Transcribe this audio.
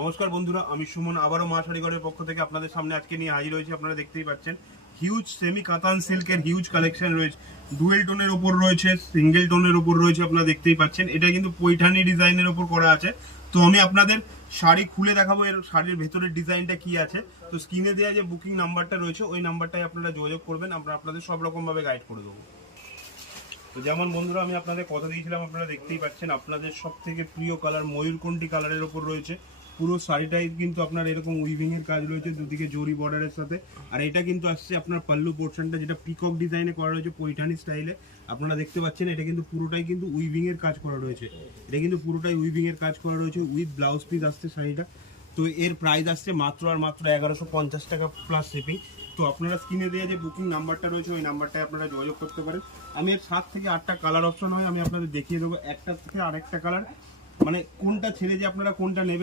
নমস্কার বন্ধুরা, আমি সুমন আবারও মা শাড়িঘরের পক্ষ থেকে আপনাদের সামনে আজকে নিয়ে হাজির হয়েছি। আপনারা দেখতেই পাচ্ছেন হিউজ সেমি কাতান সিল্কের হিউজ কালেকশন রয়েছে। ডুয়েল টোনের উপর রয়েছে, সিঙ্গেল টোনের উপর রয়েছে। আপনারা দেখতেই পাচ্ছেন এটা কিন্তু পৈঠানি ডিজাইনের উপর করা আছে। তো আমি আপনাদের শাড়ি খুলে দেখাবো এর শাড়ির ভেতরের ডিজাইনটা কি আছে। তো স্ক্রিনে দেওয়া যে বুকিং নাম্বারটা রয়েছে ওই নাম্বারটাই আপনারা যোগাযোগ করবেন, আমরা আপনাদের সব রকম ভাবে গাইড করে দেবো। তো যেমন বন্ধুরা আমি আপনাদের কথা দিয়েছিলাম, আপনারা দেখতেই পাচ্ছেন আপনাদের সব থেকে প্রিয় কালার ময়ূরকণ্ঠী কালারের ওপর রয়েছে। পুরো শাড়িটাই কিন্তু আপনার এরকম উইভিং এর কাজ রয়েছে দুদিকে জরি বর্ডারের সাথে। আর এটা কিন্তু আসছে আপনার পাল্লু পোর্শনটা, যেটা পিকক ডিজাইনে করা রয়েছে পৈঠানি স্টাইলে। আপনারা দেখতে পাচ্ছেন এটা কিন্তু পুরোটাই কিন্তু উইভিং এর কাজ করা রয়েছে। এটা কিন্তু পুরোটাই উইভিং এর কাজ করা রয়েছে, উইথ ব্লাউজ পিস আসছে শাড়িটা। তো এর প্রাইস আসছে মাত্র আর মাত্র 1150 টাকা প্লাস শিপিং। তো আপনারা স্ক্রিনে দেওয়া যে বুকিং নাম্বারটা রয়েছে ওই নাম্বারটায় আপনারা যোগাযোগ করতে পারেন। আমি এর 7 থেকে 8টা কালার অপশন হয়, আমি আপনাদের দেখিয়ে দেবো একটা থেকে আরেকটা কালার, মানে কোনটা ছেড়ে যে আপনারা কোনটা নেবেন।